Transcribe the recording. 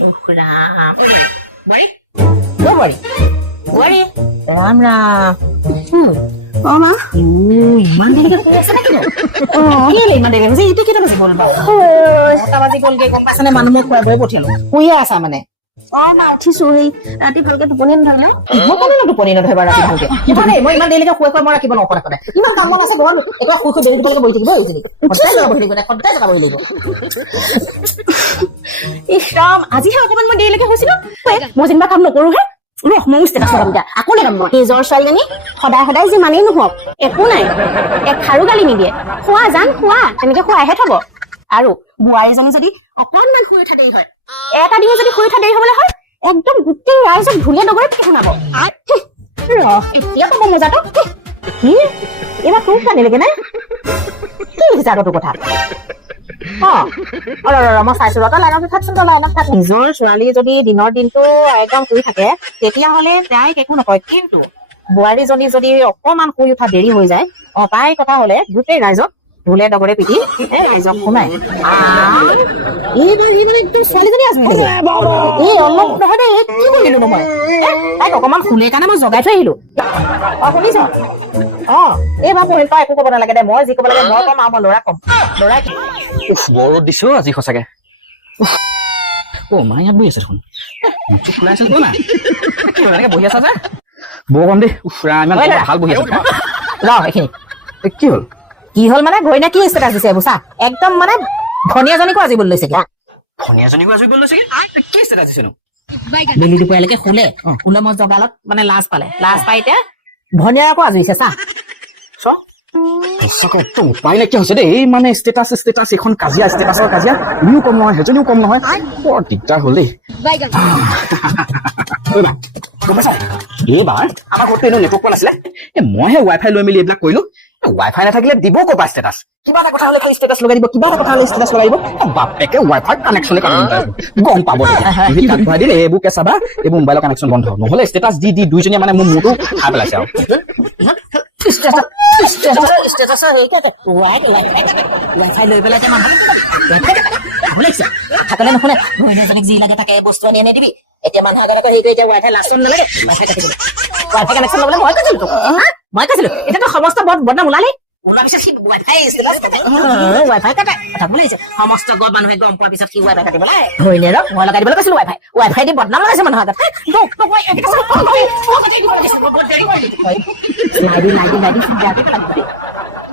राम बड़ी वो बड़ी बड़ी राम राम মা ইমান দেৰিকে শুই আছে নে কিনো কেলে ইমান দেৰিকে হৈছে এইটো কেইটা বাজি গ'ল বাৰু 9টা বাজি গ'লগে গম পাইছানে মানুহ মই খুৱাই বৈ পঠিয়ালো শুইয়ে আছা মানে মা উঠিছো সেই ৰাতি ভালকে টোপনি নধৰিলে মই কেনেকৈ টোপনি নধৰিবা ৰাতি ভালকে কিমানে মই ইমান দেৰিলৈকে শুৱাই মই ৰাখিব নকৰে সদায় ইমান কাম বন আছে ঘৰত এটা শুই দেৰি তোমালোকে বহি থাকিব হৈছে নেকি সদায় জগাবহি লাগিব সদায় জগাবহি লাগিব ইছ ৰাম আজিহে অকণমান মই দেৰিলৈকে শুইছিলো মই যেনিবা কাম নকৰো হে ৰহ মই ষ্টেটাছ লগাম এতিয়া আকৌ লগাম মই নিজৰ ছোৱালীজনী সদায় সদায় যিমানেই নোহোক একো নাই এক খাৰু গালি নিদিয়ে খোৱা জান খোৱা তেনেকে খুৱাইহে থব আৰু বোৱাৰীজনী যদি অকণমান শুই উঠা দেৰি হয় এটা দিনে যদি শুই উঠা দেৰি হবলৈ হয় একদম গোটেই ৰাইজক ঢুলীয়া ডগৰে পিঠি শুনাব ৰহ এতিয়া কব মজাটো এইবাৰ তোৰ কান্দিলেগে নে কি লিখিছে আগতো কথা মই চাইছো নিজৰ ছোৱালী যদি দিনৰ দিনটো একদম শুই থাকে তেতিয়াহলে তাইক একো নকয় কিন্তু বোৱাৰীজনী যদি অকমান শুই উঠা দেৰি হৈ যায় তাই কথা হলে গোটেই ৰাইজক ঢোলে ডগৰে পিটি ৰাইজক শুনাই এইবাৰ মানে একদম ছোৱালীজনী আছো এই অলপ নহয় দেই কি কৰিলো নহয় তাইক অকমান শুলে কাৰণে মই জগাই থৈ আহিলো শুনিছ এইবাৰ পঢ়িল তই একো কব নালাগে দে মই যি কব লাগে মই কম আৰু মই ল'ৰা কম ল'ৰাই বৰ ৰ'দ দিছো আজি সঁচাকে মা ইয়াত বহি আছে দেখোন মুখটো খোলাই আছে না এনেকে বহি আছা যে বৌ কম দেই ইমান ভাল বহি আছে ৰ এইখিনি কি হ'ল কি হ'ল মানে ঘৈণীয়ে কি ষ্টেটাছ দিছে এইবোৰ চা একদম মানে ভনীয়াজনীকো আজিব লৈছে ভনীয়াজনীকো আজি গ'ল কি ষ্টেটাছ দিছেনো বেলি দুপৰীয়ালৈকে শুলে মই জগালত মানে লাজ পালে লাজ পাই এতিয়া ভনীয়াকো আজৰিছে চা সঁচাকে একদম উপায় নাইকিয়া হৈছে দেই এই মানে ষ্টেটাছ এখন কাজিয়া ষ্টেটাছৰ কাজিয়া ইও কম নহয় সেইজনীও কম নহয় বৰ দিগদাৰ হ'ল দেই এইবাৰ আমাৰ ঘৰতো এনেও নেটৱৰ্ক পোৱা নাছিলে মইহে ৱাইফাই লৈ মেলি এইবিলাক কৰিলো ৱাইফাই নাথাকিলে দিব ক'বা ষ্টেটাছ কিবা এটা কথা হলে ষ্টেটাছ লগাই দিব কিবা এটা কথা হলে ষ্টেটাছ লগাই দিব বাপেকে ৱাইফাই কানেকশ্যনে গম পাব ভৰাই দিলে এইবোৰকে চাবা এইবোৰ মোবাইলৰ কানেকশ্যন বন্ধ নহলে ষ্টেটাছ দি দুইজনীয়ে মানে মোৰ মূৰটো খাই পেলাইছে আৰু ৱাইফাই লৈ পেলাই থাকলে নুশুনে ঘৈণীয়েজনীক যি লাগে তাকে বস্তু আনি আনি দিবি এতিয়া মানুহ আগত আকৌ সেইটো এতিয়া ৱাইফাই লাচন নালাগে ৱাইফাই কাটিবলৈ ৱাইফাই কানেকশ্যন লবলৈ মই কৈছিলো তোক মই কৈছিলো এতিয়াতো সমস্ত বদনাম ওলালি ওলোৱাৰ পিছত সি ৱাইফাই কাটে কথা বুলিছে সমস্ত গদ মানুহে গম পোৱাৰ পিছত সি ৱাইফাই কাটিবলৈ ঘৈণীয়েৰক মই লগাই দিবলৈ কৈছিলো ৱাইফাই দি বদনাম লগাইছে মানুহৰ আগত নাই